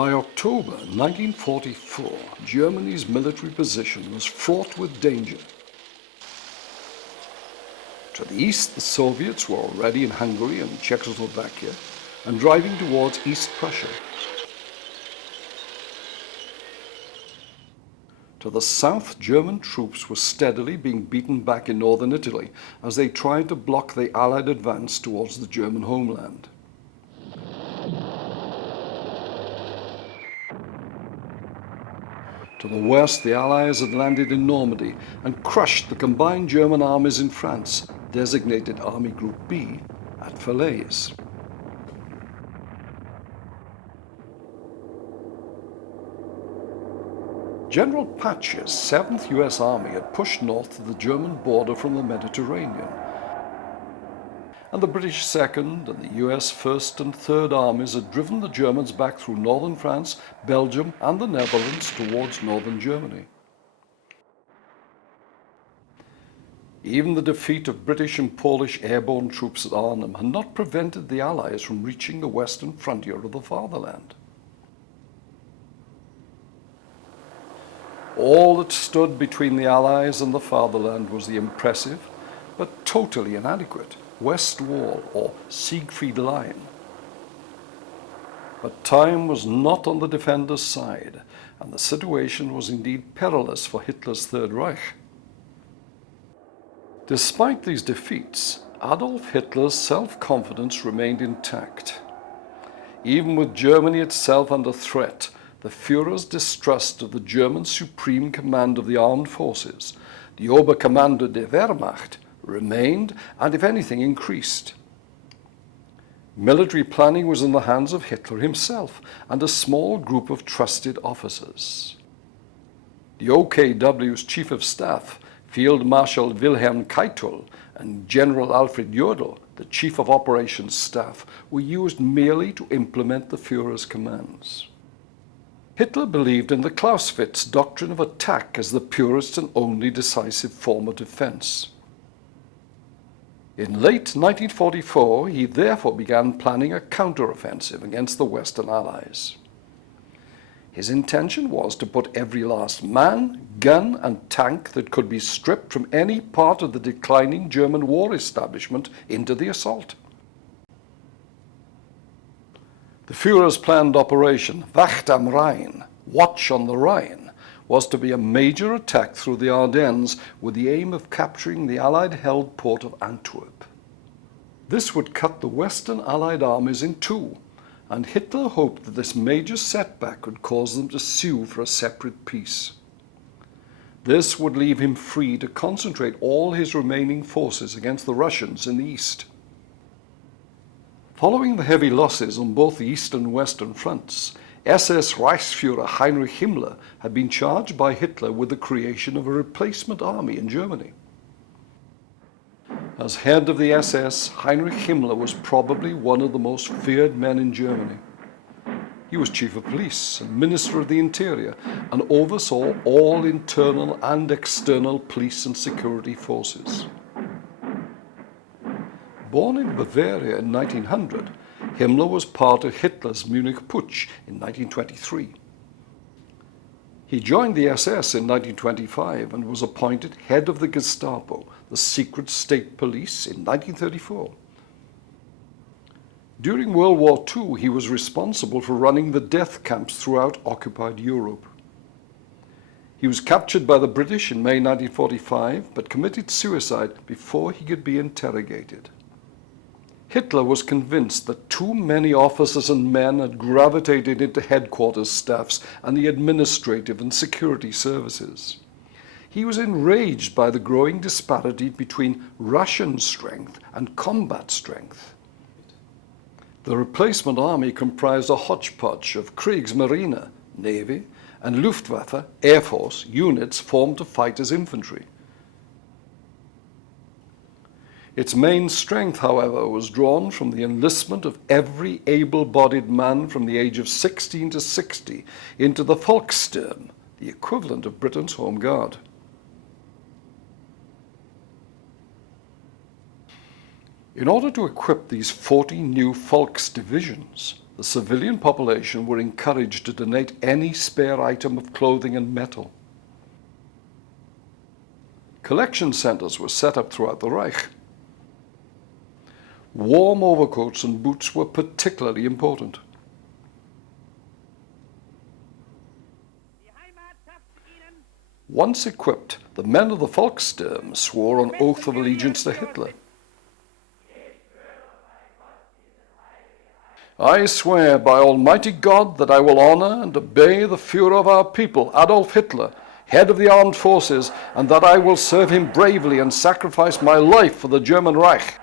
By October 1944, Germany's military position was fraught with danger. To the east, the Soviets were already in Hungary and Czechoslovakia and driving towards East Prussia. To the south, German troops were steadily being beaten back in northern Italy as they tried to block the Allied advance towards the German homeland. To the west, the Allies had landed in Normandy and crushed the combined German armies in France, designated Army Group B, at Falaise. General Patch's 7th U.S. Army had pushed north to the German border from the Mediterranean, and the British 2nd and the US 1st and 3rd Armies had driven the Germans back through northern France, Belgium and the Netherlands towards northern Germany. Even the defeat of British and Polish airborne troops at Arnhem had not prevented the Allies from reaching the western frontier of the fatherland. All that stood between the Allies and the fatherland was the impressive, but totally inadequate, West Wall, or Siegfried Line. But time was not on the defenders' side, and the situation was indeed perilous for Hitler's Third Reich. Despite these defeats, Adolf Hitler's self-confidence remained intact. Even with Germany itself under threat, the Führer's distrust of the German Supreme Command of the Armed Forces, the Oberkommando der Wehrmacht, remained and, if anything, increased. Military planning was in the hands of Hitler himself and a small group of trusted officers. The OKW's Chief of Staff, Field Marshal Wilhelm Keitel, and General Alfred Jodl, the Chief of Operations Staff, were used merely to implement the Führer's commands. Hitler believed in the Clausewitz doctrine of attack as the purest and only decisive form of defense. In late 1944, he therefore began planning a counteroffensive against the Western Allies. His intention was to put every last man, gun and tank that could be stripped from any part of the declining German war establishment into the assault. The Führer's planned operation, Wacht am Rhein, Watch on the Rhine, was to be a major attack through the Ardennes with the aim of capturing the Allied-held port of Antwerp. This would cut the Western Allied armies in two, and Hitler hoped that this major setback would cause them to sue for a separate peace. This would leave him free to concentrate all his remaining forces against the Russians in the east. Following the heavy losses on both the east and western fronts, SS Reichsführer Heinrich Himmler had been charged by Hitler with the creation of a replacement army in Germany. As head of the SS, Heinrich Himmler was probably one of the most feared men in Germany. He was Chief of Police and Minister of the Interior and oversaw all internal and external police and security forces. Born in Bavaria in 1900, Himmler was part of Hitler's Munich Putsch in 1923. He joined the SS in 1925 and was appointed head of the Gestapo, the secret state police, in 1934. During World War II, he was responsible for running the death camps throughout occupied Europe. He was captured by the British in May 1945, but committed suicide before he could be interrogated. Hitler was convinced that too many officers and men had gravitated into headquarters staffs and the administrative and security services. He was enraged by the growing disparity between Russian strength and combat strength. The replacement army comprised a hodgepodge of Kriegsmarine, Navy, and Luftwaffe, Air Force, units formed to fight as infantry. Its main strength, however, was drawn from the enlistment of every able-bodied man from the age of 16 to 60 into the Volkssturm, the equivalent of Britain's Home Guard. In order to equip these 40 new Volks divisions, the civilian population were encouraged to donate any spare item of clothing and metal. Collection centers were set up throughout the Reich. Warm overcoats and boots were particularly important. Once equipped, the men of the Volkssturm swore an oath of allegiance to Hitler. I swear by Almighty God that I will honor and obey the Führer of our people, Adolf Hitler, head of the armed forces, and that I will serve him bravely and sacrifice my life for the German Reich.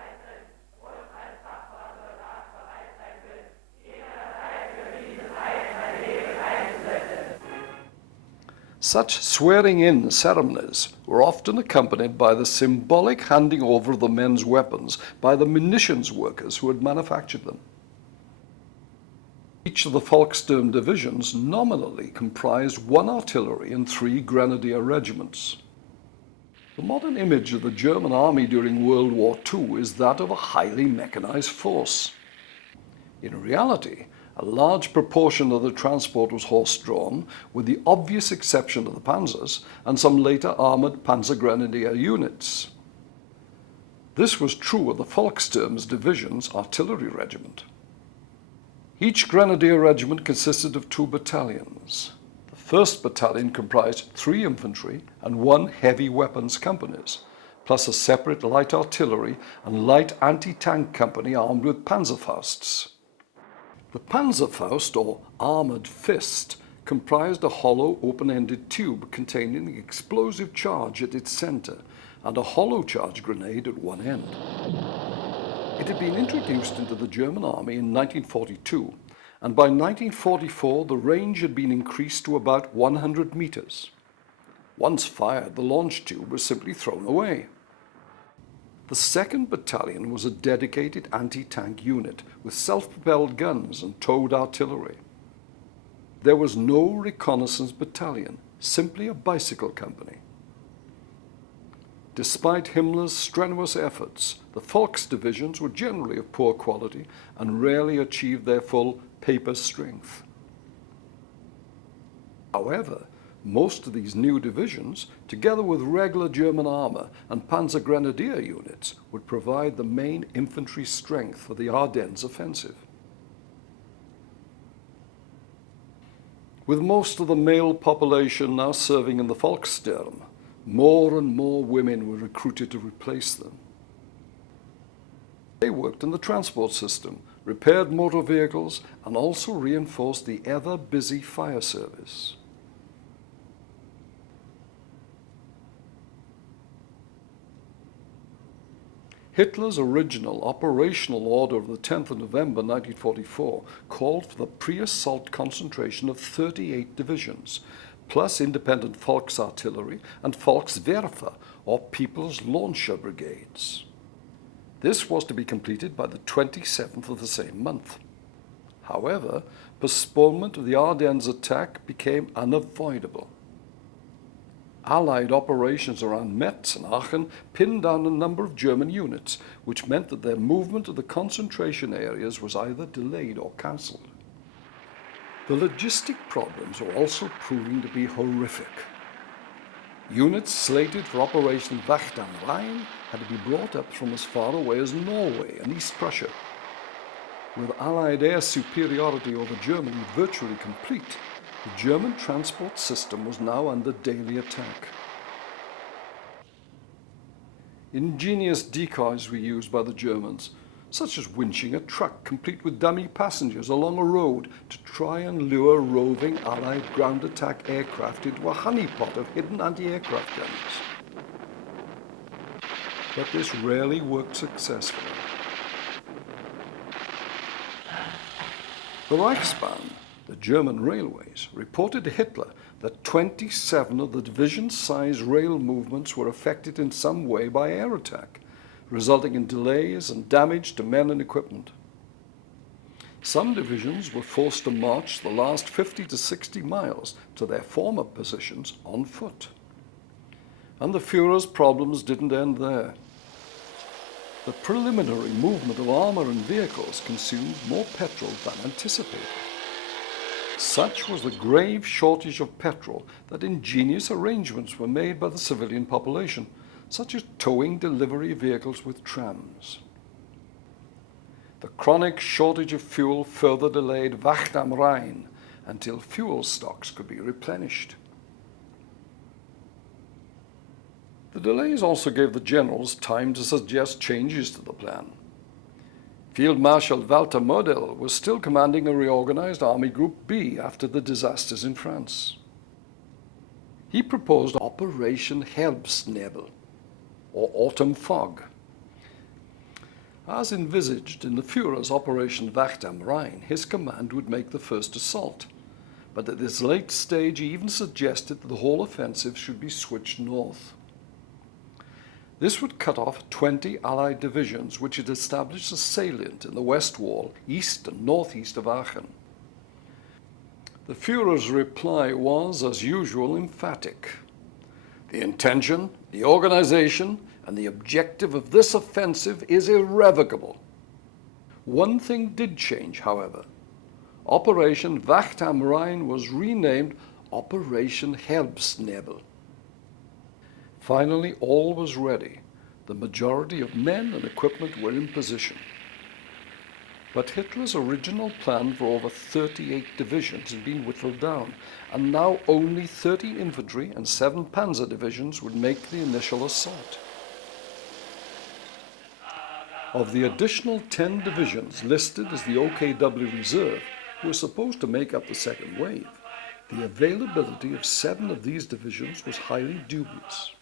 Such swearing-in ceremonies were often accompanied by the symbolic handing over of the men's weapons by the munitions workers who had manufactured them. Each of the Volkssturm divisions nominally comprised 1 artillery and 3 grenadier regiments. The modern image of the German army during World War II is that of a highly mechanized force. In reality, a large proportion of the transport was horse-drawn, with the obvious exception of the panzers and some later armored panzer grenadier units. This was true of the Volkssturm's division's artillery regiment. Each grenadier regiment consisted of 2 battalions. The 1st battalion comprised 3 infantry and 1 heavy weapons companies, plus a separate light artillery and light anti-tank company armed with Panzerfausts. The Panzerfaust, or armored fist, comprised a hollow open-ended tube containing the explosive charge at its center and a hollow charge grenade at one end. It had been introduced into the German army in 1942, and by 1944 the range had been increased to about 100 meters. Once fired, the launch tube was simply thrown away. The 2nd Battalion was a dedicated anti-tank unit with self-propelled guns and towed artillery. There was no reconnaissance battalion, simply a bicycle company. Despite Himmler's strenuous efforts, the Volksdivisions were generally of poor quality and rarely achieved their full paper strength. However, most of these new divisions, together with regular German armor and Panzer Grenadier units, would provide the main infantry strength for the Ardennes offensive. With most of the male population now serving in the Volkssturm, more and more women were recruited to replace them. They worked in the transport system, repaired motor vehicles, and also reinforced the ever-busy fire service. Hitler's original operational order of the 10th of November 1944 called for the pre-assault concentration of 38 divisions, plus independent Volksartillery and Volkswerfer, or People's Launcher Brigades. This was to be completed by the 27th of the same month. However, postponement of the Ardennes attack became unavoidable. Allied operations around Metz and Aachen pinned down a number of German units, which meant that their movement to the concentration areas was either delayed or cancelled. The logistic problems were also proving to be horrific. Units slated for Operation Wacht am Rhine had to be brought up from as far away as Norway and East Prussia. With Allied air superiority over Germany virtually complete, the German transport system was now under daily attack. Ingenious decoys were used by the Germans, such as winching a truck complete with dummy passengers along a road to try and lure roving Allied ground attack aircraft into a honeypot of hidden anti-aircraft guns. But this rarely worked successfully. The Reichsbahn, the German railways, reported to Hitler that 27 of the division-sized rail movements were affected in some way by air attack, resulting in delays and damage to men and equipment. Some divisions were forced to march the last 50 to 60 miles to their former positions on foot. And the Führer's problems didn't end there. The preliminary movement of armour and vehicles consumed more petrol than anticipated. Such was the grave shortage of petrol that ingenious arrangements were made by the civilian population, such as towing delivery vehicles with trams. The chronic shortage of fuel further delayed Wacht am Rhine until fuel stocks could be replenished. The delays also gave the generals time to suggest changes to the plan. Field Marshal Walter Model was still commanding a reorganized Army Group B after the disasters in France. He proposed Operation Herbstnebel, or Autumn Fog. As envisaged in the Führer's Operation Wacht am Rhine, his command would make the first assault, but at this late stage he even suggested that the whole offensive should be switched north. This would cut off 20 Allied divisions which had established a salient in the west wall, east and northeast of Aachen. The Führer's reply was, as usual, emphatic. The intention, the organization, and the objective of this offensive is irrevocable. One thing did change, however. Operation Wacht am Rhine was renamed Operation Herbstnebel. Finally, all was ready. The majority of men and equipment were in position. But Hitler's original plan for over 38 divisions had been whittled down, and now only 30 infantry and 7 panzer divisions would make the initial assault. Of the additional 10 divisions listed as the OKW Reserve, who were supposed to make up the second wave, the availability of 7 of these divisions was highly dubious.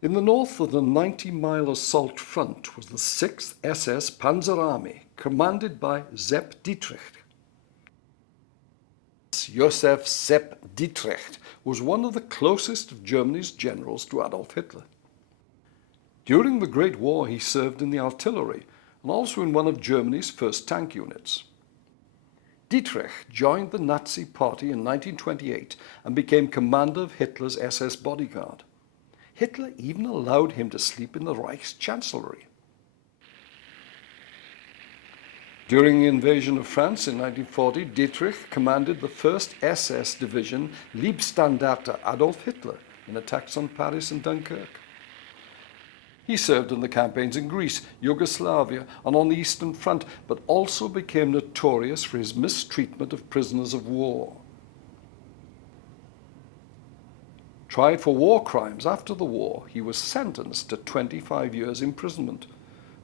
In the north of the 90-mile assault front was the 6th SS Panzer Army, commanded by Sepp Dietrich. Joseph Sepp Dietrich was one of the closest of Germany's generals to Adolf Hitler. During the Great War, he served in the artillery and also in one of Germany's first tank units. Dietrich joined the Nazi Party in 1928 and became commander of Hitler's SS bodyguard. Hitler even allowed him to sleep in the Reich's chancellery. During the invasion of France in 1940, Dietrich commanded the 1st SS Division Leibstandarte Adolf Hitler in attacks on Paris and Dunkirk. He served in the campaigns in Greece, Yugoslavia, and on the Eastern Front, but also became notorious for his mistreatment of prisoners of war. Tried for war crimes after the war, he was sentenced to 25 years imprisonment,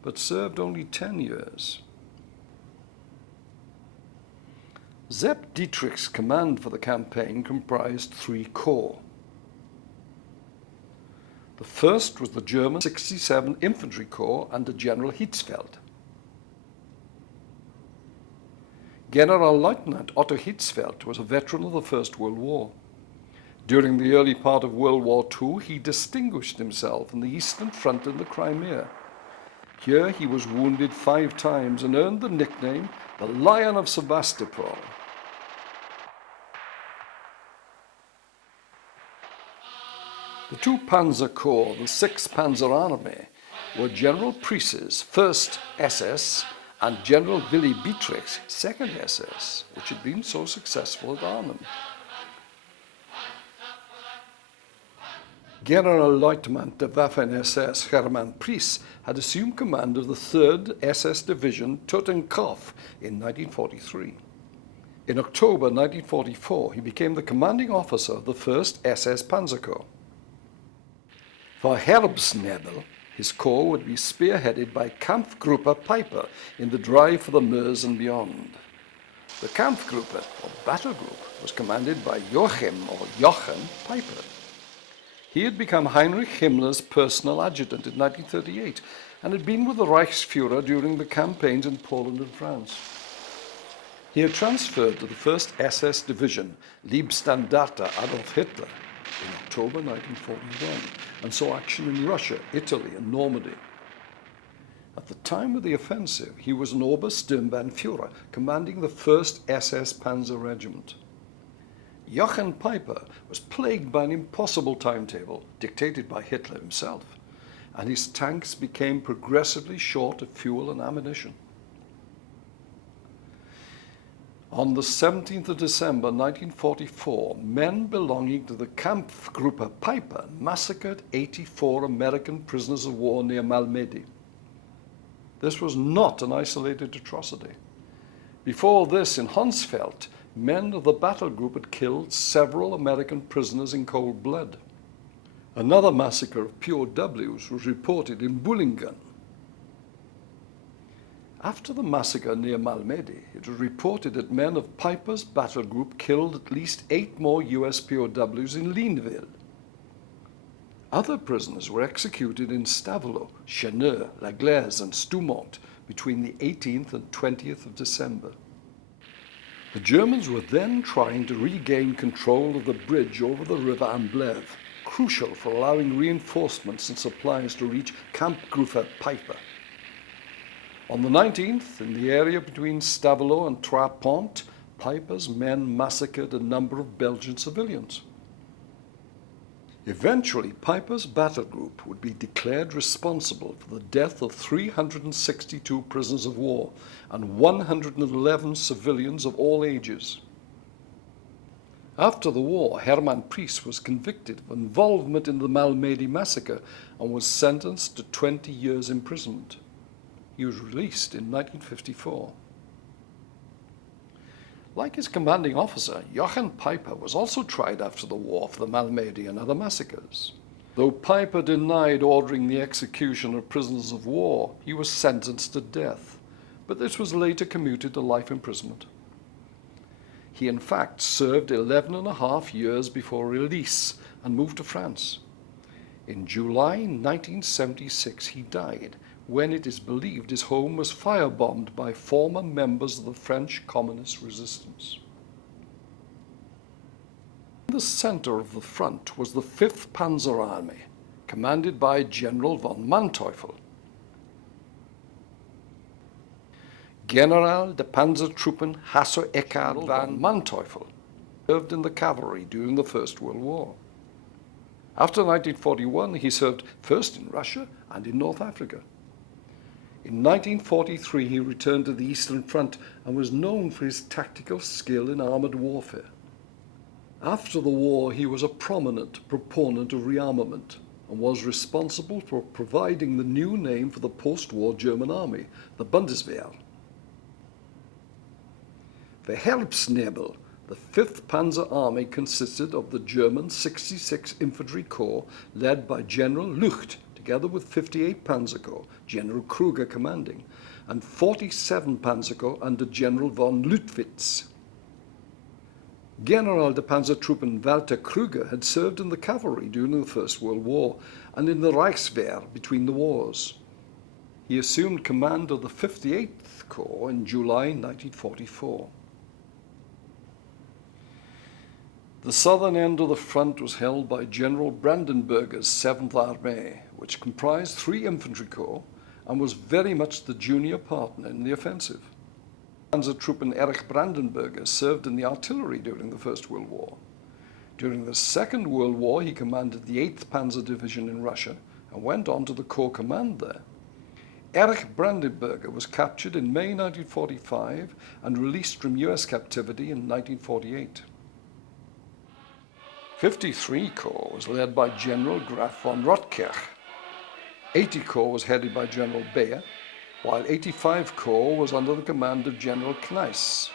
but served only 10 years. Sepp Dietrich's command for the campaign comprised 3 corps. The first was the German 67 Infantry Corps under General Hitzfeld. Generalleutnant Otto Hitzfeld was a veteran of the First World War. During the early part of World War II, he distinguished himself on the Eastern Front in the Crimea. Here he was wounded 5 times and earned the nickname the Lion of Sebastopol. The 2 Panzer Corps, the 6th Panzer Army, were General Priess's 1st SS and General Willy Dietrich's 2nd SS, which had been so successful at Arnhem. Generalleutnant der Waffen-SS Hermann Priess had assumed command of the 3rd SS Division Totenkopf in 1943. In October 1944, he became the commanding officer of the 1st SS Panzer Corps. For Herbstnebel, his corps would be spearheaded by Kampfgruppe Piper in the drive for the Meuse and beyond. The Kampfgruppe, or battle group, was commanded by Joachim Piper. He had become Heinrich Himmler's personal adjutant in 1938 and had been with the Reichsführer during the campaigns in Poland and France. He had transferred to the 1st SS Division, Leibstandarte Adolf Hitler, in October 1941 and saw action in Russia, Italy, and Normandy. At the time of the offensive, he was an Obersturmbannführer commanding the 1st SS Panzer Regiment. Johann Peiper was plagued by an impossible timetable dictated by Hitler himself, and his tanks became progressively short of fuel and ammunition. On the 17th of December 1944, men belonging to the Kampfgruppe Peiper massacred 84 American prisoners of war near Malmedy. This was not an isolated atrocity. Before this, in Hunsfeld, men of the battle group had killed several American prisoners in cold blood. Another massacre of POWs was reported in Bullingen. After the massacre near Malmedy, it was reported that men of Peiper's battle group killed at least 8 more US POWs in Lignville. Other prisoners were executed in Stavelot, Cheneux, La Glaise, and Stoumont between the 18th and 20th of December. The Germans were then trying to regain control of the bridge over the river Amblève, crucial for allowing reinforcements and supplies to reach Kampfgruppe Peiper. On the 19th, in the area between Stavelot and Trois Ponts, Peiper's men massacred a number of Belgian civilians. Eventually, Peiper's battle group would be declared responsible for the death of 362 prisoners of war and 111 civilians of all ages. After the war, Hermann Priest was convicted of involvement in the Malmedy massacre and was sentenced to 20 years imprisonment. He was released in 1954. Like his commanding officer, Johann Peiper was also tried after the war for the Malmedy and other massacres. Though Peiper denied ordering the execution of prisoners of war, he was sentenced to death, but this was later commuted to life imprisonment. He in fact served 11.5 years before release and moved to France. In July 1976 he died, when it is believed his home was firebombed by former members of the French communist resistance. In the center of the front was the 5th Panzer Army, commanded by General von Manteuffel. General der Panzertruppen Hasso-Eckhard von Manteuffel served in the cavalry during the First World War. After 1941, he served first in Russia and in North Africa. In 1943, he returned to the Eastern Front and was known for his tactical skill in armored warfare. After the war, he was a prominent proponent of rearmament and was responsible for providing the new name for the post-war German army, the Bundeswehr. The Herbstnebel, the 5th Panzer Army consisted of the German 66 Infantry Corps led by General Lucht, together with 58 Panzer Corps, General Kruger commanding, and 47 Panzer Corps under General von Lüttwitz. General der Panzertruppen Walter Kruger had served in the cavalry during the First World War and in the Reichswehr between the wars. He assumed command of the 58th Corps in July 1944. The southern end of the front was held by General Brandenberger's 7th Armee, which comprised 3 infantry corps and was very much the junior partner in the offensive. Panzertruppen Erich Brandenberger served in the artillery during the First World War. During the Second World War, he commanded the 8th Panzer Division in Russia and went on to the Corps Command there. Erich Brandenberger was captured in May 1945 and released from US captivity in 1948. 53 Corps was led by General Graf von Rottkirch. 80 Corps was headed by General Beyer, while 85 Corps was under the command of General Kneiss.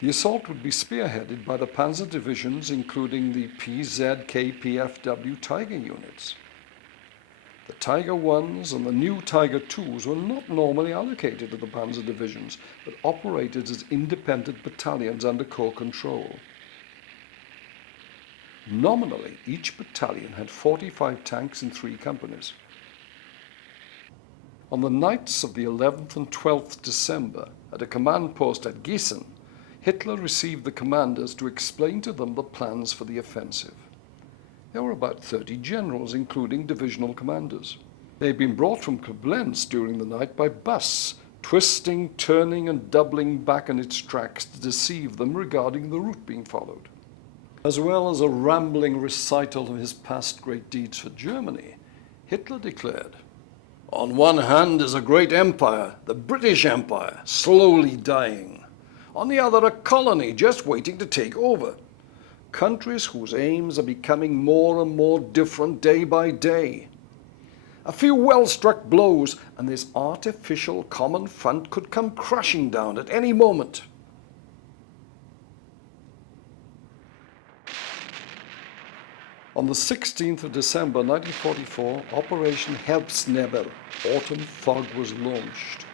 The assault would be spearheaded by the panzer divisions, including the PZK-PFW Tiger units. The Tiger 1s and the new Tiger 2s were not normally allocated to the panzer divisions, but operated as independent battalions under Corps control. Nominally, each battalion had 45 tanks in 3 companies. On the nights of the 11th and 12th December, at a command post at Gießen, Hitler received the commanders to explain to them the plans for the offensive. There were about 30 generals, including divisional commanders. They had been brought from Koblenz during the night by bus twisting, turning, and doubling back on its tracks to deceive them regarding the route being followed. As well as a rambling recital of his past great deeds for Germany, Hitler declared, "On one hand is a great empire, the British Empire, slowly dying. On the other, a colony just waiting to take over. Countries whose aims are becoming more and more different day by day. A few well-struck blows, and this artificial common front could come crashing down at any moment." On the 16th of December 1944, Operation Herbstnebel, Autumn Fog, was launched.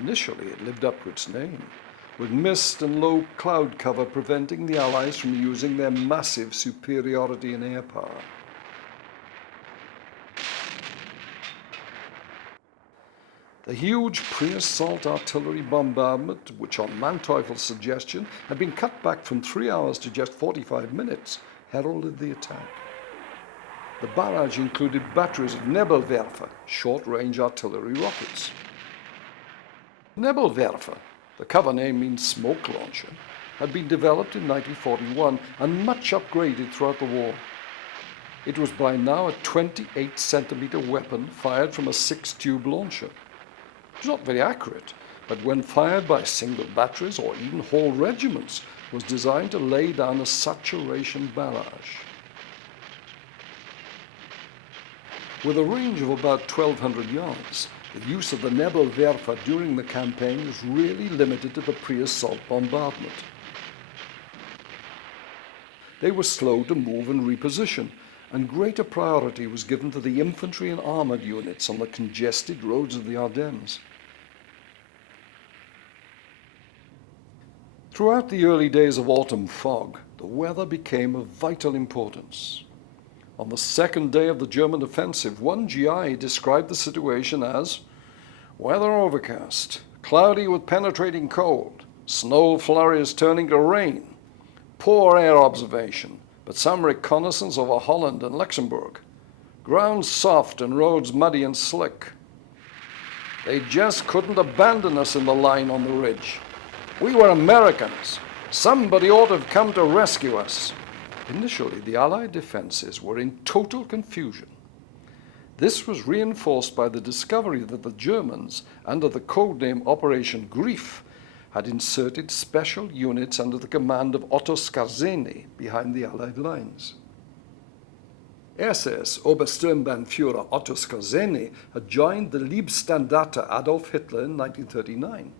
Initially, it lived up to its name, with mist and low cloud cover preventing the Allies from using their massive superiority in air power. The huge pre-assault artillery bombardment, which on Manteuffel's suggestion had been cut back from 3 hours to just 45 minutes, heralded the attack. The barrage included batteries of Nebelwerfer, short-range artillery rockets. Nebelwerfer, the cover name means smoke launcher, had been developed in 1941 and much upgraded throughout the war. It was by now a 28-centimeter weapon fired from a 6-tube launcher. It was not very accurate, but when fired by single batteries or even whole regiments, was designed to lay down a saturation barrage. With a range of about 1,200 yards, the use of the Nebelwerfer during the campaign was really limited to the pre-assault bombardment. They were slow to move and reposition, and greater priority was given to the infantry and armored units on the congested roads of the Ardennes. Throughout the early days of autumn fog, the weather became of vital importance. On the second day of the German offensive, one GI described the situation as weather overcast, cloudy with penetrating cold, snow flurries turning to rain, poor air observation, but some reconnaissance over Holland and Luxembourg, ground soft and roads muddy and slick. They just couldn't abandon us in the line on the ridge. We were Americans. Somebody ought to have come to rescue us. Initially, the Allied defenses were in total confusion. This was reinforced by the discovery that the Germans, under the codename Operation Grief, had inserted special units under the command of Otto Skorzeny behind the Allied lines. SS Obersturmbannführer Otto Skorzeny had joined the Leibstandarte Adolf Hitler in 1939.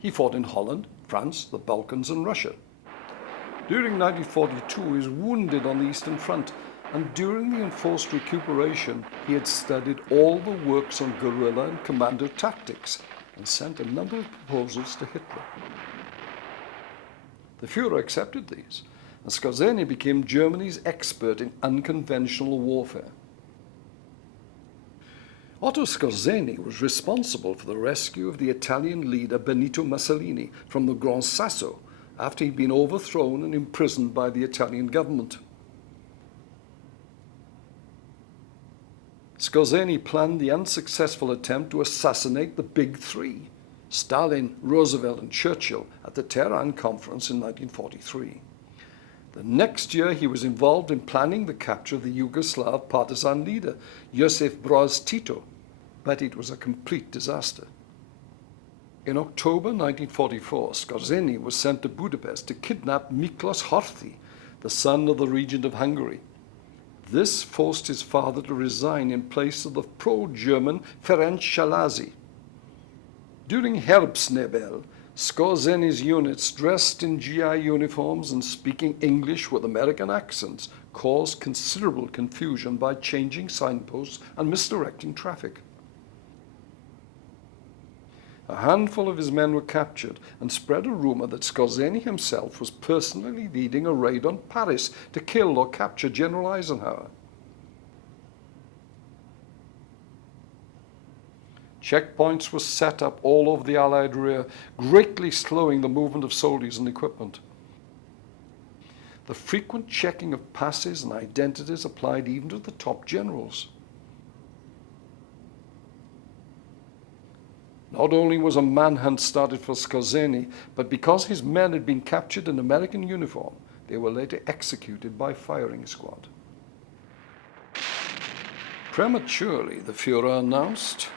He fought in Holland, France, the Balkans, and Russia. During 1942, he was wounded on the Eastern Front, and during the enforced recuperation, he had studied all the works on guerrilla and commando tactics and sent a number of proposals to Hitler. The Führer accepted these, and Skorzeny became Germany's expert in unconventional warfare. Otto Skorzeny was responsible for the rescue of the Italian leader Benito Mussolini from the Gran Sasso after he'd been overthrown and imprisoned by the Italian government. Skorzeny planned the unsuccessful attempt to assassinate the Big Three, Stalin, Roosevelt, and Churchill, at the Tehran Conference in 1943. The next year, he was involved in planning the capture of the Yugoslav partisan leader, Josip Broz Tito, but it was a complete disaster. In October 1944, Skorzeny was sent to Budapest to kidnap Miklos Horthy, the son of the regent of Hungary. This forced his father to resign in place of the pro-German Ferenc Szalasi. During Herbstnebel, Skorzeny's units, dressed in GI uniforms and speaking English with American accents, caused considerable confusion by changing signposts and misdirecting traffic. A handful of his men were captured and spread a rumor that Skorzeny himself was personally leading a raid on Paris to kill or capture General Eisenhower. Checkpoints were set up all over the Allied rear, greatly slowing the movement of soldiers and equipment. The frequent checking of passes and identities applied even to the top generals. Not only was a manhunt started for Skorzeny, but because his men had been captured in American uniform, they were later executed by firing squad. Prematurely, the Führer announced,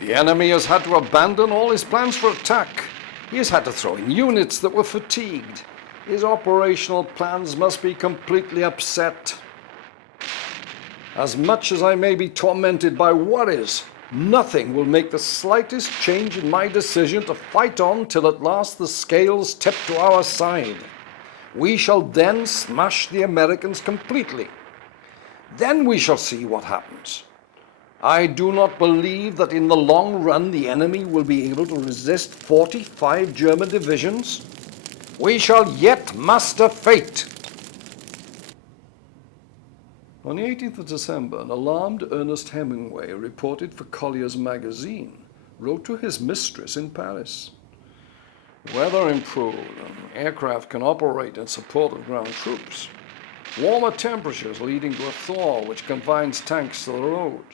"The enemy has had to abandon all his plans for attack. He has had to throw in units that were fatigued. His operational plans must be completely upset. As much as I may be tormented by worries, nothing will make the slightest change in my decision to fight on till at last the scales tip to our side. We shall then smash the Americans completely. Then we shall see what happens. I do not believe that in the long run the enemy will be able to resist 45 German divisions. We shall yet master fate." On the 18th of December, an alarmed Ernest Hemingway, reported for Collier's magazine, wrote to his mistress in Paris. "Weather improved and aircraft can operate in support of ground troops. Warmer temperatures leading to a thaw which confines tanks to the road.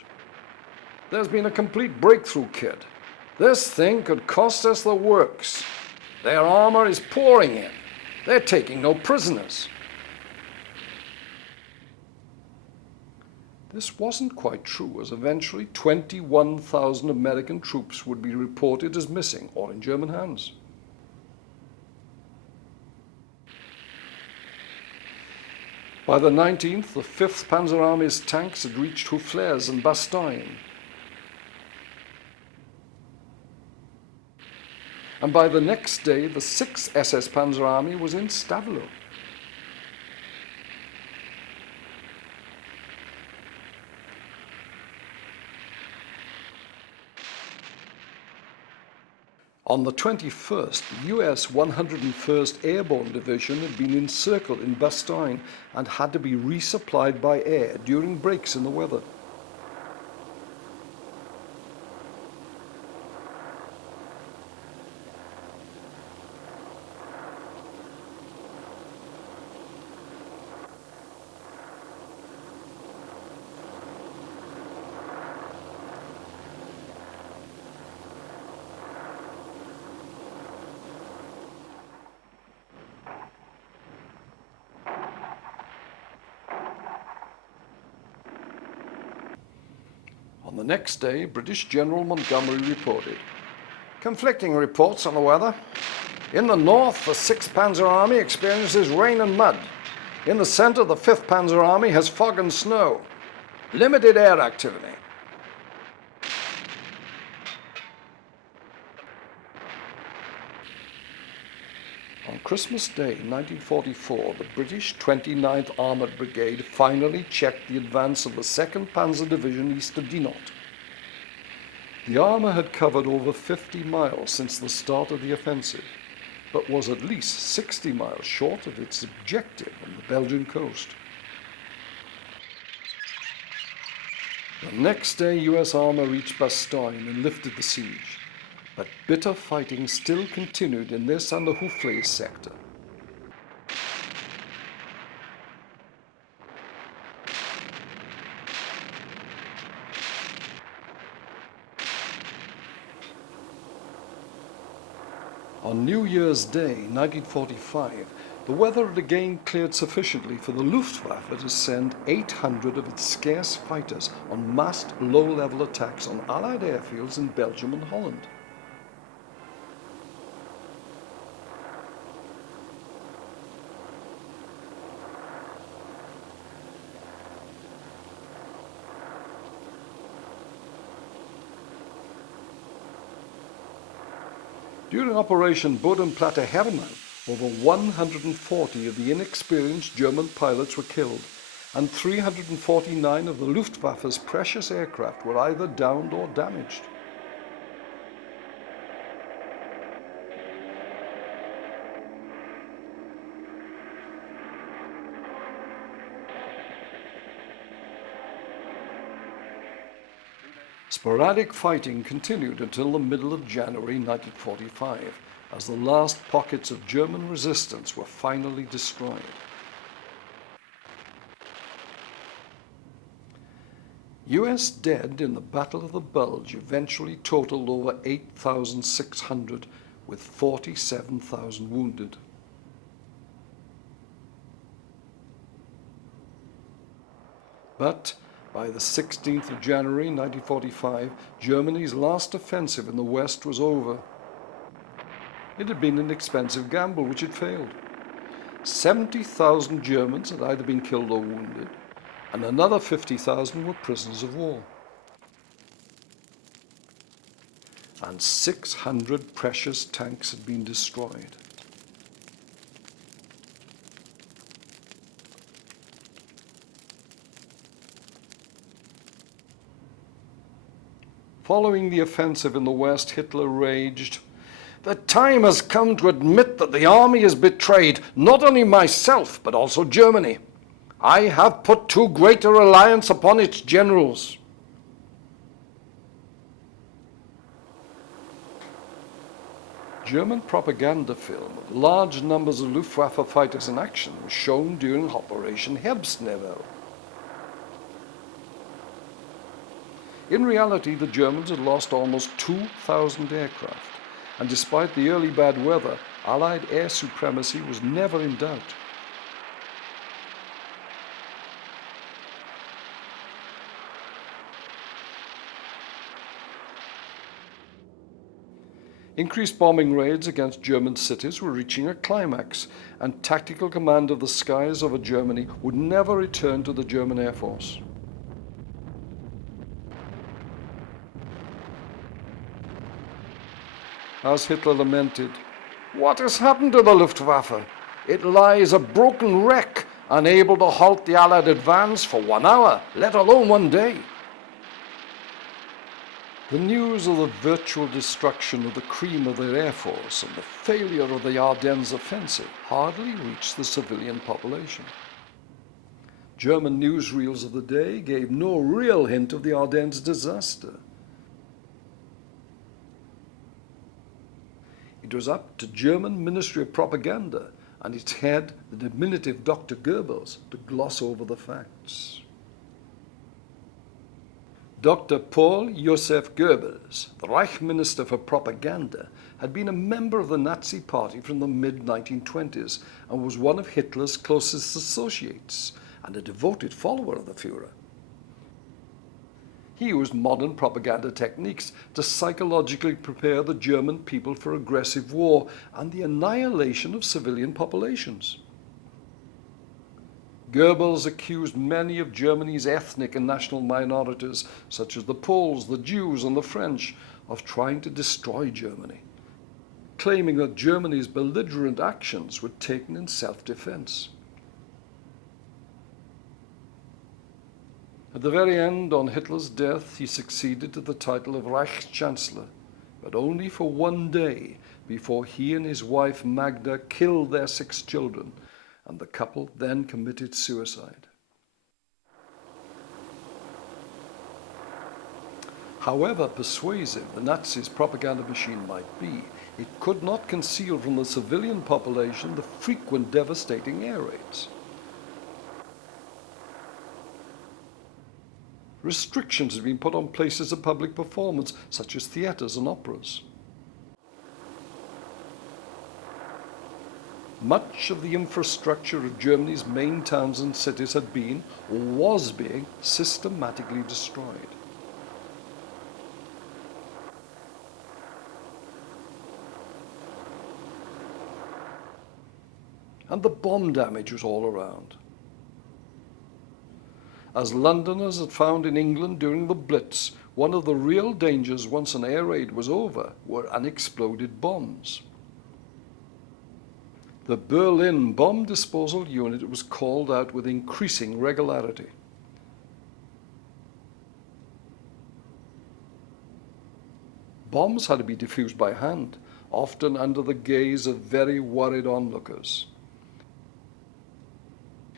There's been a complete breakthrough, kid. This thing could cost us the works. Their armor is pouring in. They're taking no prisoners." This wasn't quite true, as eventually 21,000 American troops would be reported as missing or in German hands. By the 19th, the 5th Panzer Army's tanks had reached Houfflers and Bastogne. And by the next day, the 6th SS Panzer Army was in Stavelot. On the 21st, the US 101st Airborne Division had been encircled in Bastogne and had to be resupplied by air during breaks in the weather. On the next day, British General Montgomery reported, "Conflicting reports on the weather. In the north, the 6th Panzer Army experiences rain and mud. In the center, the 5th Panzer Army has fog and snow. Limited air activity." On Christmas Day, 1944, the British 29th Armoured Brigade finally checked the advance of the 2nd Panzer Division east of Dinant. The armour had covered over 50 miles since the start of the offensive, but was at least 60 miles short of its objective on the Belgian coast. The next day, US armour reached Bastogne and lifted the siege. But bitter fighting still continued in this and the Houfflers sector. On New Year's Day, 1945, the weather had again cleared sufficiently for the Luftwaffe to send 800 of its scarce fighters on massed low-level attacks on Allied airfields in Belgium and Holland. During Operation Bodenplatte Hermann, over 140 of the inexperienced German pilots were killed, and 349 of the Luftwaffe's precious aircraft were either downed or damaged. Sporadic fighting continued until the middle of January 1945, as the last pockets of German resistance were finally destroyed. US dead in the Battle of the Bulge eventually totaled over 8,600, with 47,000 wounded. But by the 16th of January 1945, Germany's last offensive in the West was over. It had been an expensive gamble which had failed. 70,000 Germans had either been killed or wounded, and another 50,000 were prisoners of war. And 600 precious tanks had been destroyed. Following the offensive in the West, Hitler raged, "The time has come to admit that the army has betrayed not only myself, but also Germany. I have put too great a reliance upon its generals." German propaganda film of large numbers of Luftwaffe fighters in action was shown during Operation Herbstnebel. In reality, the Germans had lost almost 2,000 aircraft, and despite the early bad weather, Allied air supremacy was never in doubt. Increased bombing raids against German cities were reaching a climax, and tactical command of the skies over Germany would never return to the German Air Force. As Hitler lamented, "What has happened to the Luftwaffe? It lies a broken wreck, unable to halt the Allied advance for 1 hour, let alone 1 day." The news of the virtual destruction of the cream of their air force and the failure of the Ardennes offensive hardly reached the civilian population. German newsreels of the day gave no real hint of the Ardennes disaster. It was up to German Ministry of Propaganda and its head, the diminutive Dr. Goebbels, to gloss over the facts. Dr. Paul Joseph Goebbels, the Reich Minister for Propaganda, had been a member of the Nazi Party from the mid-1920s and was one of Hitler's closest associates and a devoted follower of the Führer. He used modern propaganda techniques to psychologically prepare the German people for aggressive war and the annihilation of civilian populations. Goebbels accused many of Germany's ethnic and national minorities, such as the Poles, the Jews, and the French, of trying to destroy Germany, claiming that Germany's belligerent actions were taken in self-defense. At the very end, on Hitler's death, he succeeded to the title of Reichschancellor, but only for 1 day before he and his wife Magda killed their 6 children, and the couple then committed suicide. However persuasive the Nazis' propaganda machine might be, it could not conceal from the civilian population the frequent devastating air raids. Restrictions had been put on places of public performance, such as theatres and operas. Much of the infrastructure of Germany's main towns and cities had been, or was being, systematically destroyed. And the bomb damage was all around. As Londoners had found in England during the Blitz, one of the real dangers once an air raid was over were unexploded bombs. The Berlin Bomb Disposal Unit was called out with increasing regularity. Bombs had to be defused by hand, often under the gaze of very worried onlookers.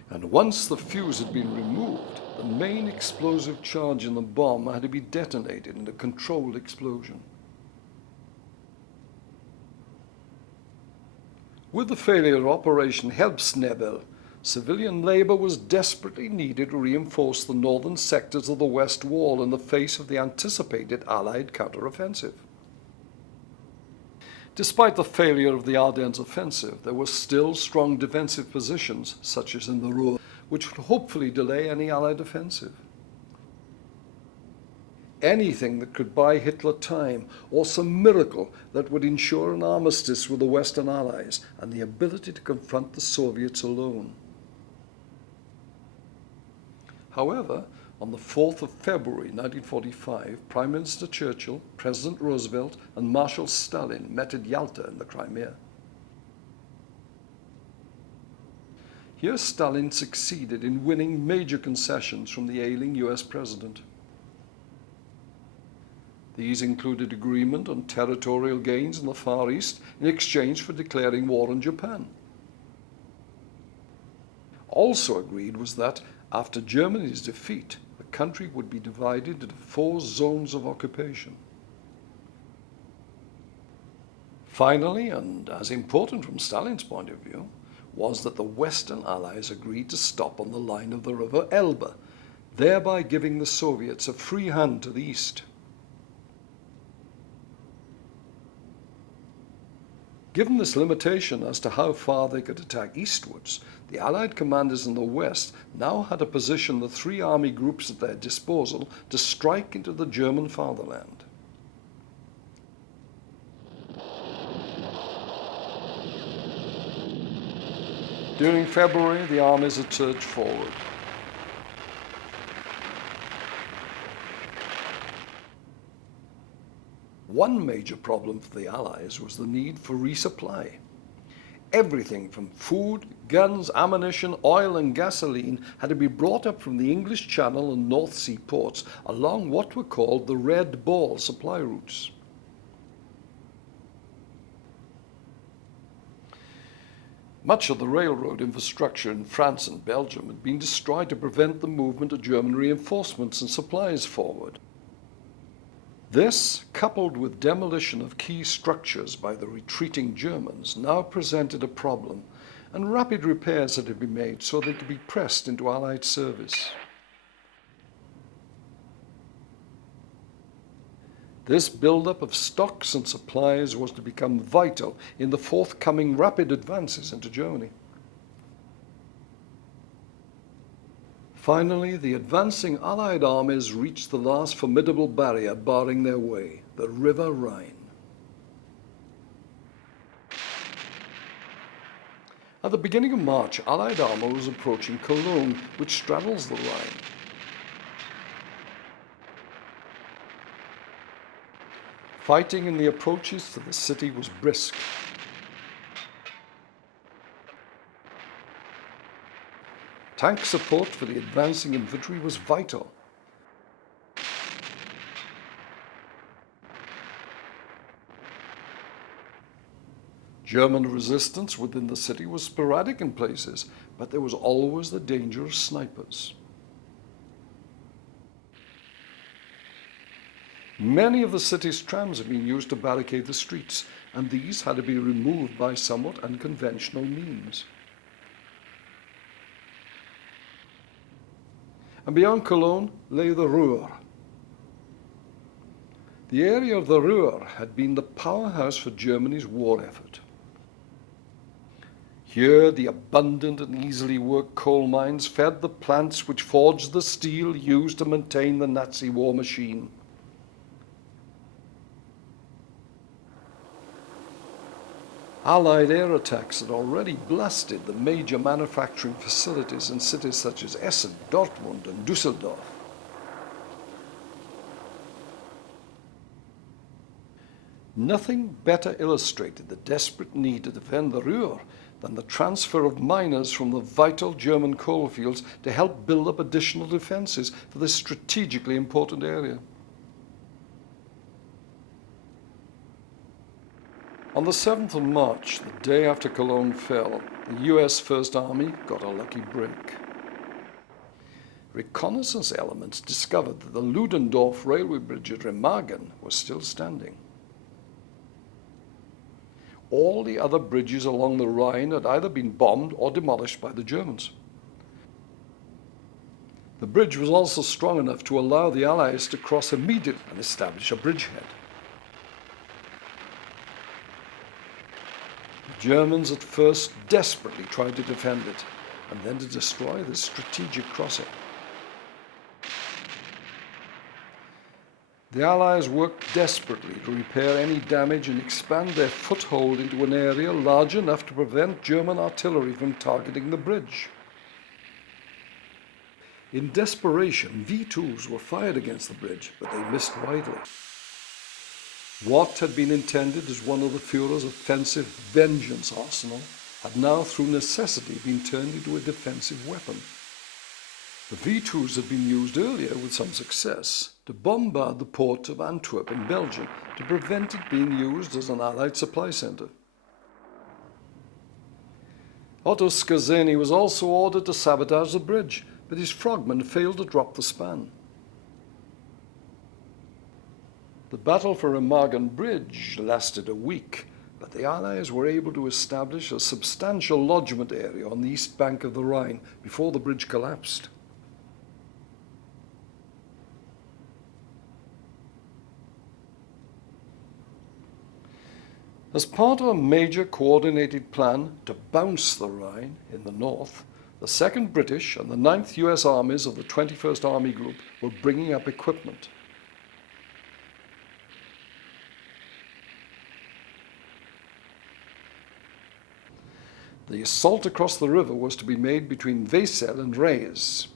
And once the fuse had been removed, the main explosive charge in the bomb had to be detonated in a controlled explosion. With the failure of Operation Herbstnebel, civilian labor was desperately needed to reinforce the northern sectors of the West Wall in the face of the anticipated Allied counteroffensive. Despite the failure of the Ardennes offensive, there were still strong defensive positions, such as in the Ruhr, which would hopefully delay any Allied offensive. Anything that could buy Hitler time, or some miracle that would ensure an armistice with the Western Allies and the ability to confront the Soviets alone. However, on the 4th of February 1945, Prime Minister Churchill, President Roosevelt, and Marshal Stalin met at Yalta in the Crimea. Here Stalin succeeded in winning major concessions from the ailing US President. These included agreement on territorial gains in the Far East in exchange for declaring war on Japan. Also agreed was that, after Germany's defeat, the country would be divided into 4 zones of occupation. Finally, and as important from Stalin's point of view, was that the Western Allies agreed to stop on the line of the river Elbe, thereby giving the Soviets a free hand to the east. Given this limitation as to how far they could attack eastwards, the Allied commanders in the west now had to position the 3 army groups at their disposal to strike into the German fatherland. During February, the armies had surged forward. One major problem for the Allies was the need for resupply. Everything from food, guns, ammunition, oil and gasoline had to be brought up from the English Channel and North Sea ports along what were called the Red Ball supply routes. Much of the railroad infrastructure in France and Belgium had been destroyed to prevent the movement of German reinforcements and supplies forward. This, coupled with demolition of key structures by the retreating Germans, now presented a problem, and rapid repairs had to be made so they could be pressed into Allied service. This buildup of stocks and supplies was to become vital in the forthcoming rapid advances into Germany. Finally, the advancing Allied armies reached the last formidable barrier barring their way, the River Rhine. At the beginning of March, Allied armor was approaching Cologne, which straddles the Rhine. Fighting in the approaches to the city was brisk. Tank support for the advancing infantry was vital. German resistance within the city was sporadic in places, but there was always the danger of snipers. Many of the city's trams had been used to barricade the streets, and these had to be removed by somewhat unconventional means. And beyond Cologne lay the Ruhr. The area of the Ruhr had been the powerhouse for Germany's war effort. Here, the abundant and easily worked coal mines fed the plants which forged the steel used to maintain the Nazi war machine. Allied air attacks had already blasted the major manufacturing facilities in cities such as Essen, Dortmund, and Düsseldorf. Nothing better illustrated the desperate need to defend the Ruhr than the transfer of miners from the vital German coalfields to help build up additional defenses for this strategically important area. On the 7th of March, the day after Cologne fell, the US First Army got a lucky break. Reconnaissance elements discovered that the Ludendorff railway bridge at Remagen was still standing. all the other bridges along the Rhine had either been bombed or demolished by the Germans. The bridge was also strong enough to allow the Allies to cross immediately and establish a bridgehead. The Germans at first desperately tried to defend it and then to destroy this strategic crossing. The Allies worked desperately to repair any damage and expand their foothold into an area large enough to prevent German artillery from targeting the bridge. In desperation, V2s were fired against the bridge, but they missed widely. What had been intended as one of the Führer's offensive vengeance arsenal had now, through necessity, been turned into a defensive weapon. The V2s had been used earlier with some success to bombard the port of Antwerp in Belgium to prevent it being used as an Allied supply center. Otto Skorzeny was also ordered to sabotage the bridge, but his frogmen failed to drop the span. The battle for Remagen Bridge lasted a week, but the Allies were able to establish a substantial lodgement area on the east bank of the Rhine before the bridge collapsed. As part of a major coordinated plan to bounce the Rhine in the north, the 2nd British and the 9th US Armies of the 21st Army Group were bringing up equipment. The assault across the river was to be made between Wesel and Reis.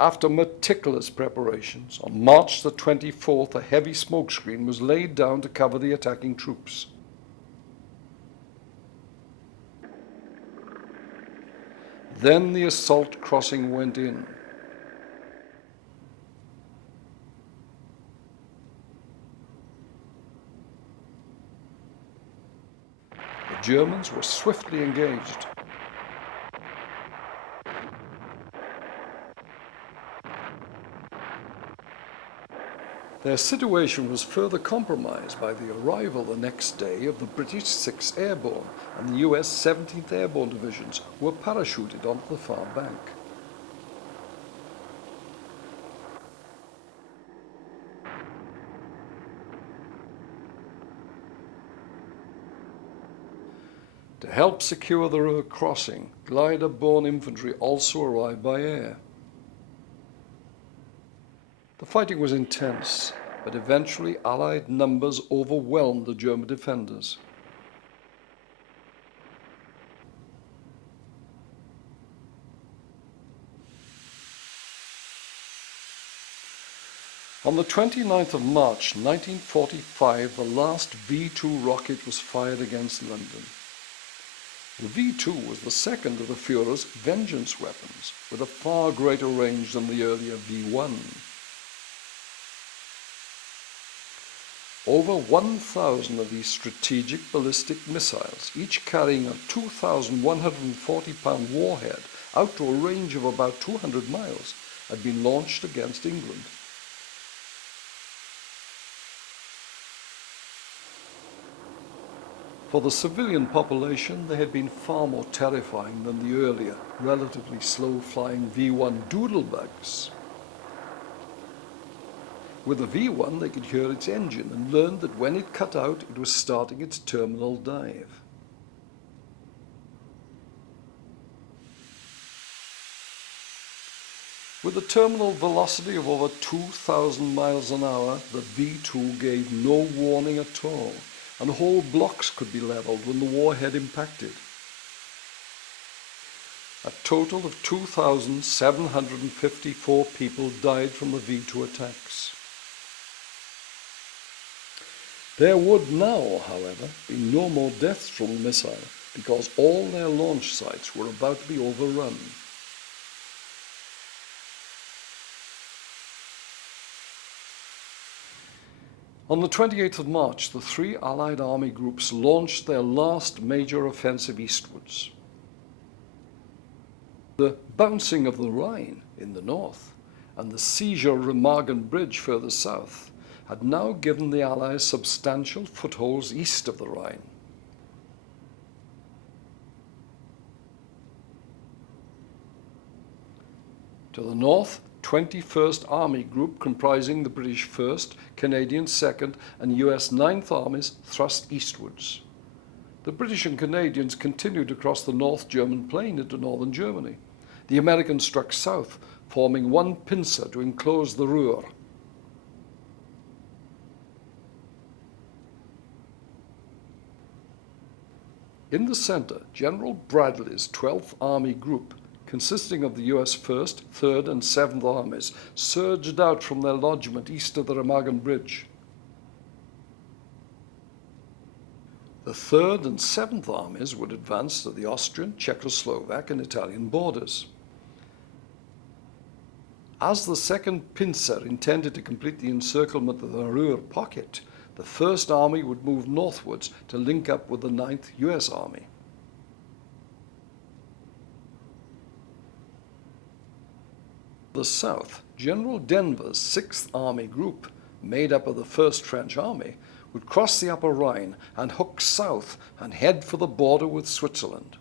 After meticulous preparations, on March the 24th, a heavy smokescreen was laid down to cover the attacking troops. Then the assault crossing went in. The Germans were swiftly engaged. Their situation was further compromised by the arrival the next day of the British 6th Airborne and the US 17th Airborne Divisions, who were parachuted onto the far bank. To help secure the river crossing, glider-borne infantry also arrived by air. The fighting was intense, but eventually Allied numbers overwhelmed the German defenders. On the 29th of March 1945, the last V2 rocket was fired against London. The V2 was the second of the Führer's vengeance weapons, with a far greater range than the earlier V1. Over 1,000 of these strategic ballistic missiles, each carrying a 2,140-pound warhead out to a range of about 200 miles, had been launched against England. For the civilian population, they had been far more terrifying than the earlier, relatively slow-flying V1 doodlebugs. With the V1, they could hear its engine and learned that when it cut out, it was starting its terminal dive. With a terminal velocity of over 2,000 miles an hour, the V2 gave no warning at all, and whole blocks could be leveled when the warhead impacted. A total of 2,754 people died from the V2 attacks. There would now, however, be no more deaths from the missile, because all their launch sites were about to be overrun. On the 28th of March, the three Allied army groups launched their last major offensive eastwards. The bouncing of the Rhine in the north and the seizure of Remagen Bridge further south had now given the Allies substantial footholds east of the Rhine. To the north, 21st Army Group, comprising the British 1st, Canadian 2nd, and US 9th Armies, thrust eastwards. The British and Canadians continued across the North German plain into northern Germany. The Americans struck south, forming one pincer to enclose the Ruhr. In the center, General Bradley's 12th Army Group, consisting of the US 1st, 3rd, and 7th Armies, surged out from their lodgment east of the Remagen Bridge. The 3rd and 7th Armies would advance to the Austrian, Czechoslovak, and Italian borders. As the 2nd Pincer intended to complete the encirclement of the Ruhr pocket, the 1st Army would move northwards to link up with the 9th US Army. The south, General Denver's 6th Army Group, made up of the 1st French Army, would cross the Upper Rhine and hook south and head for the border with Switzerland.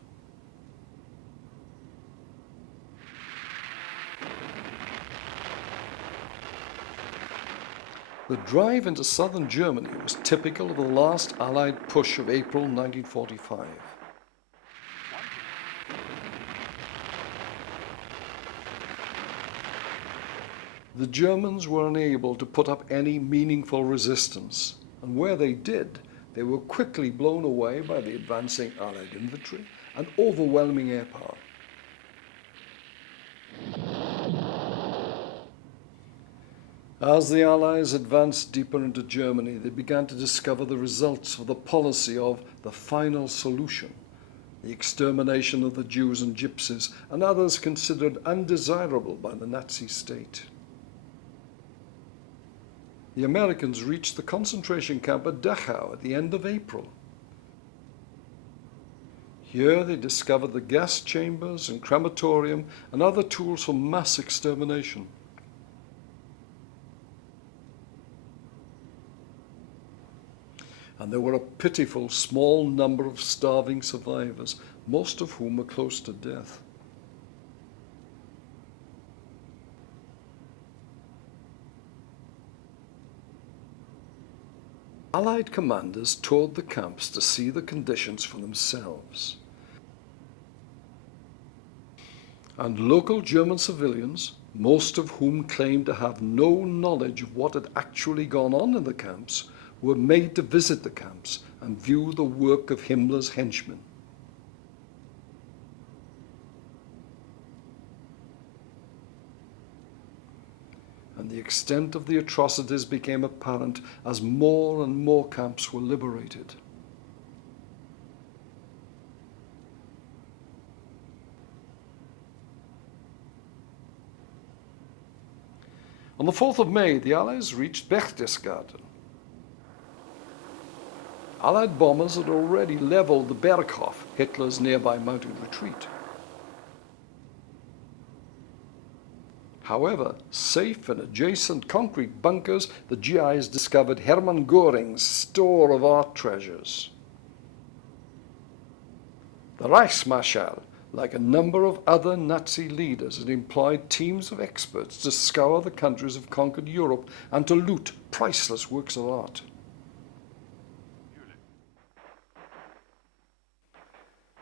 The drive into southern Germany was typical of the last Allied push of April 1945. The Germans were unable to put up any meaningful resistance, and where they did, they were quickly blown away by the advancing Allied infantry and overwhelming air power. As the Allies advanced deeper into Germany, they began to discover the results of the policy of the final solution, the extermination of the Jews and Gypsies, and others considered undesirable by the Nazi state. The Americans reached the concentration camp at Dachau at the end of April. Here they discovered the gas chambers and crematorium and other tools for mass extermination. And there were a pitiful small number of starving survivors, most of whom were close to death. Allied commanders toured the camps to see the conditions for themselves. And local German civilians, most of whom claimed to have no knowledge of what had actually gone on in the camps, were made to visit the camps and view the work of Himmler's henchmen. And the extent of the atrocities became apparent as more and more camps were liberated. On the 4th of May, the Allies reached Berchtesgaden. Allied bombers had already leveled the Berghof, Hitler's nearby mounted retreat. However, safe in adjacent concrete bunkers, the GIs discovered Hermann Göring's store of art treasures. The Reichsmarschall, like a number of other Nazi leaders, had employed teams of experts to scour the countries of conquered Europe and to loot priceless works of art.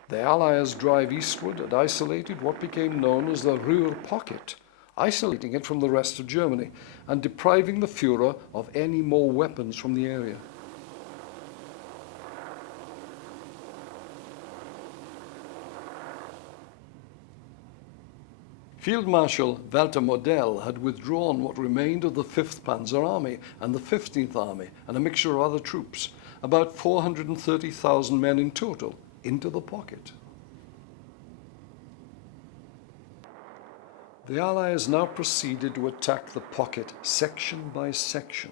The Allies' drive eastward had isolated what became known as the Ruhr pocket, isolating it from the rest of Germany and depriving the Führer of any more weapons from the area. Field Marshal Walter Model had withdrawn what remained of the 5th Panzer Army and the 15th Army and a mixture of other troops, about 430,000 men in total, into the pocket. The Allies now proceeded to attack the pocket section by section.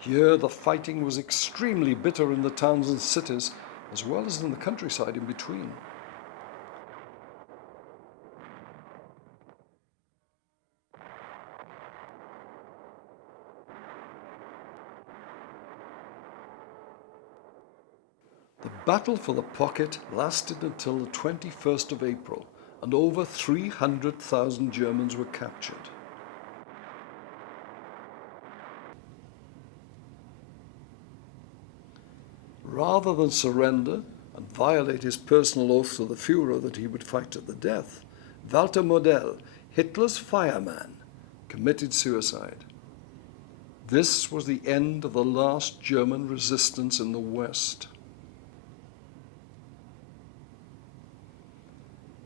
Here the fighting was extremely bitter in the towns and cities, as well as in the countryside in between. The battle for the pocket lasted until the 21st of April, and over 300,000 Germans were captured. Rather than surrender and violate his personal oath to the Führer that he would fight to the death, Walter Model, Hitler's fireman, committed suicide. This was the end of the last German resistance in the West.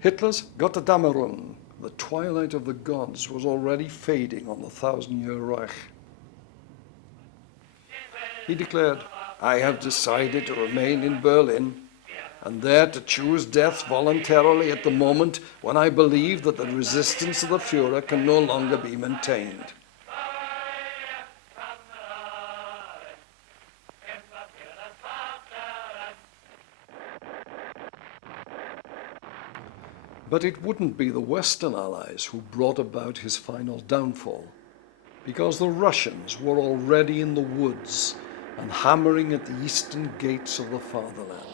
Hitler's Gotterdammerung, the twilight of the gods, was already fading on the 1,000-year Reich. He declared, "I have decided to remain in Berlin, and there to choose death voluntarily at the moment when I believe that the resistance of the Führer can no longer be maintained." But it wouldn't be the Western Allies who brought about his final downfall, because the Russians were already in the woods and hammering at the eastern gates of the fatherland.